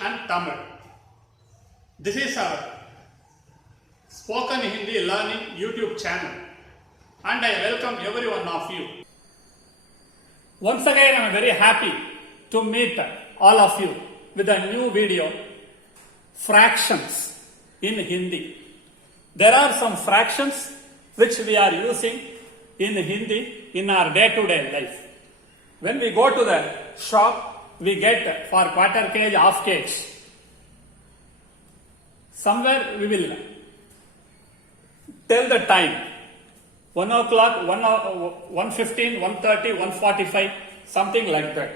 and Tamil. This is our Spoken Hindi Learning YouTube channel and I welcome every one of you. Once again I am very happy to meet all of you with a new video, Fractions in Hindi. There are some fractions which we are using in Hindi in our day-to-day life. When we go to the shop, we get for quarter kg, half kg. Somewhere we will tell the time, 1 o'clock, 1:15, 1:30, 1:45, something like that.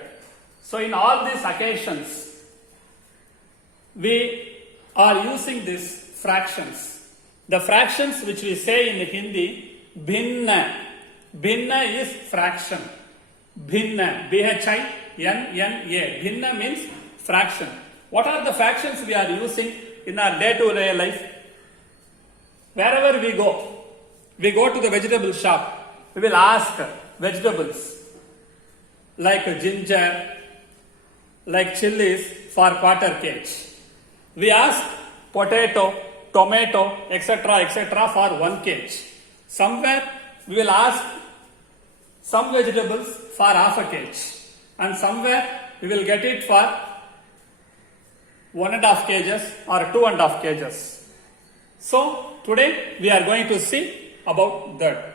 So in all these occasions, we are using these fractions. The fractions which we say in Hindi, bhinna. Bhinna is fraction. Bhinna, B-H-I-N-N-A. Bhinna means fraction. What are the fractions we are using in our day-to-day life? Wherever we go to the vegetable shop, we will ask vegetables like ginger, like chilies for quarter kg. We ask potato, tomato, etc. for 1 kg. Somewhere we will ask some vegetables for half a kg, and somewhere we will get it for 1.5 kgs or 2.5 kgs. So today we are going to see about that.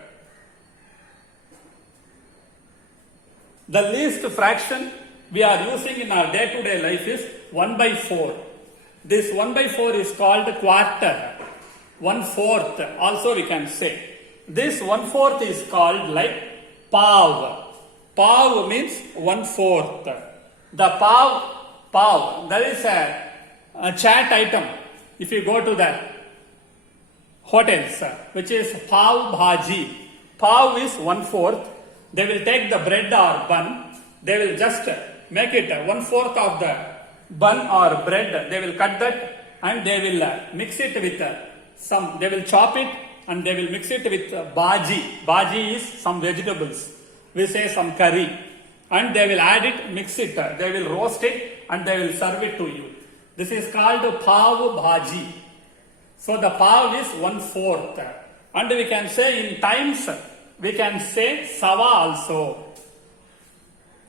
The least fraction we are using in our day-to-day life is 1/4. This 1/4 is called quarter. 1/4 also we can say. This 1/4 is called like pav. Pav means 1/4. The pav, there is a chat item if you go to the hotels, which is pav bhaji. Pav is 1/4. They will take the bread or bun, they will just make it 1/4 of the bun or bread, they will cut that and they will mix it with they will chop it and they will mix it with bhaji. Bhaji is some vegetables. We say some curry. And they will add it, mix it, they will roast it and they will serve it to you. This is called pav bhaji. So the pav is 1/4. And we can say in times, we can say sawa also.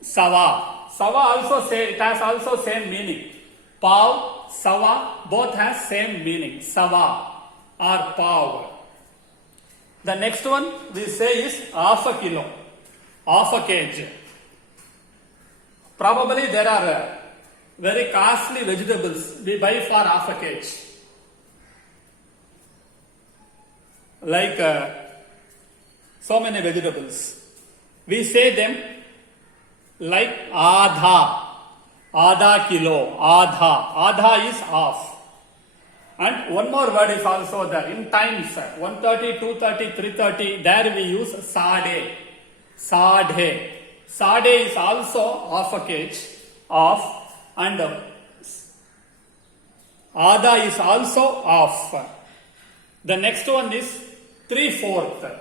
Sawa. Sawa also say, it has also same meaning. Pav, sawa, both has same meaning. Sawa or pav. The next one we say is half a kilo, half a kg. Probably there are very costly vegetables we buy for half a kg. Like so many vegetables. We say them like Adha kilo, Adha is half. And one more word is also there. In times, 1:30, 2:30, 3:30, there we use sade. Sade. Sade is also half a kg, half, and Adha is also half. The next one is 3/4.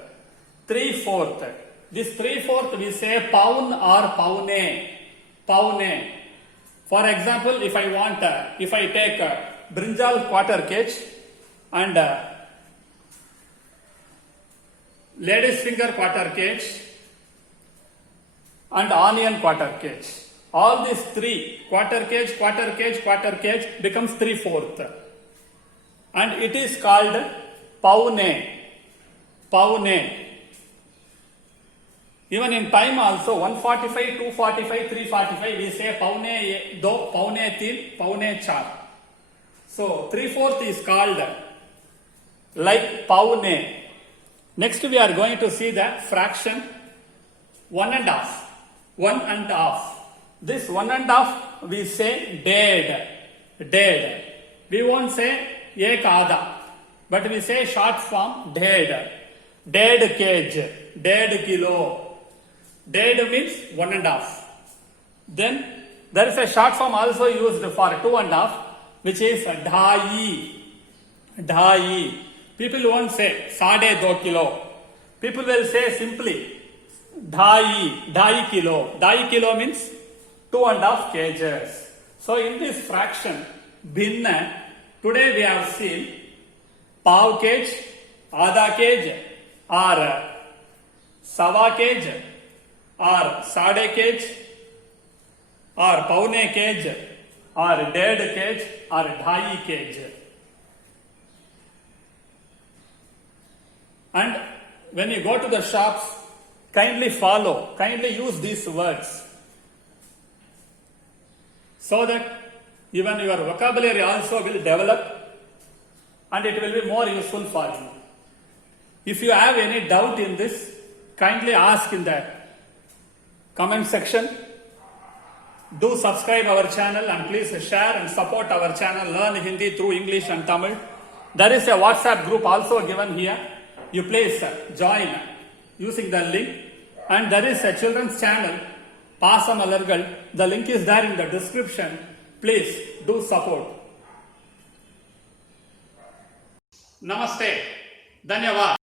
3/4. This 3/4 we say pound or paune. Paune. For example, if I take brinjal quarter kg and lady's finger quarter kg and onion quarter kg. All these three, quarter kg becomes 3/4. And it is called paune. Paune. Even in time also, 1:45, 2:45, 3:45, we say paune do, paune teen, paune char. So 3/4 is called like paune. Next we are going to see the fraction 1.5. 1.5. This 1.5 we say dead. Dead. We won't say ek adha, but we say short form dead. Dead kg, dead kilo. Dead means 1.5. Then there is a short form also used for 2.5, which is dhai. Dhai. People won't say sade do kilo. People will say simply dhai kilo. Dhai kilo means 2.5 kgs. So in this fraction, bhinna, today we have seen pav kg, आधा kg, or sawa kg, or साढ़े kg, or पौने kg, or डेढ़ kg, or ढाई kg. And when you go to the shops, kindly use these words so that even your vocabulary also will develop and it will be more useful for you. If you have any doubt in this, kindly ask in the comment section. Do subscribe our channel and please share and support our channel Learn Hindi through English and Tamil. There is a WhatsApp group also given here. You please join using the link, and there is a children's channel Pasam Alargal. The link is there in the description. Please do support. Namaste. Dhanyavad.